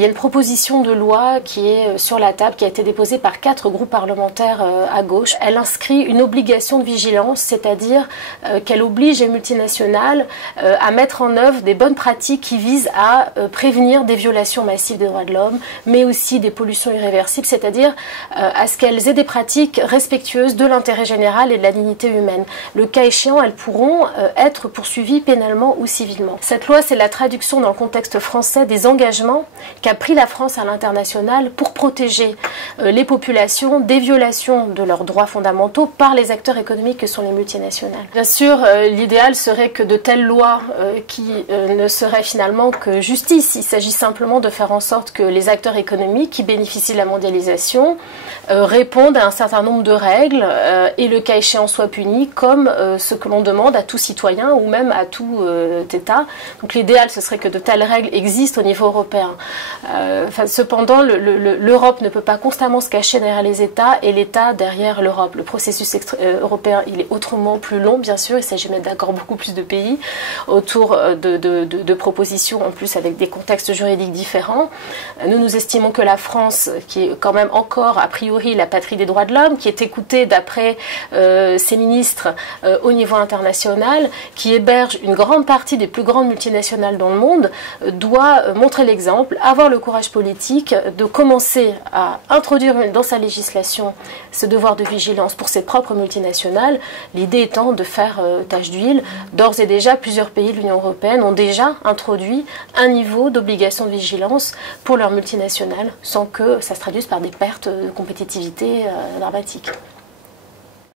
il y a une proposition de loi qui est sur la table, qui a été déposée par 4 groupes parlementaires à gauche. Elle inscrit une obligation de vigilance, c'est-à-dire qu'elle oblige les multinationales à mettre en œuvre des bonnes pratiques qui visent à prévenir des violations massives des droits de l'homme, mais aussi des pollutions irréversibles, c'est-à-dire à ce qu'elles aient des pratiques respectueuses de l'intérêt général et de la dignité humaine. Le cas échéant, elles pourront être poursuivies pénalement ou civilement. Cette loi, c'est la traduction dans le contexte français des engagements qu'a pris la France à l'international pour protéger les populations des violations de leurs droits fondamentaux par les acteurs économiques que sont les multinationales. Bien sûr, l'idéal serait que de telles lois qui ne seraient finalement que justice. Il s'agit simplement de faire en sorte que les acteurs économiques qui bénéficient de la mondialisation répondent à un certain nombre de règles et le cas échéant soit puni comme ce que l'on demande à tout citoyen ou même à tout État. Donc l'idéal ce serait que de telles règles existent au niveau européen. Cependant, l'Europe ne peut pas constamment se cacher derrière les États et l'État derrière l'Europe. Le processus européen, il est autrement plus long, bien sûr. Il s'agit de mettre d'accord beaucoup plus de pays autour de propositions, en plus avec des contextes juridiques différents. Nous estimons que la France, qui est quand même encore a priori la patrie des droits de l'homme, qui est écoutée d'après ses ministres au niveau international, qui héberge une grande partie des plus grandes multinationales dans le monde, doit montrer l'exemple, avoir le courage politique de commencer à introduire dans sa législation ce devoir de vigilance pour ses propres multinationales, l'idée étant de faire tache d'huile. D'ores et déjà, plusieurs pays de l'Union européenne ont déjà introduit un niveau d'obligation de vigilance pour leurs multinationales sans que ça se traduise par des pertes de compétitivité dramatiques.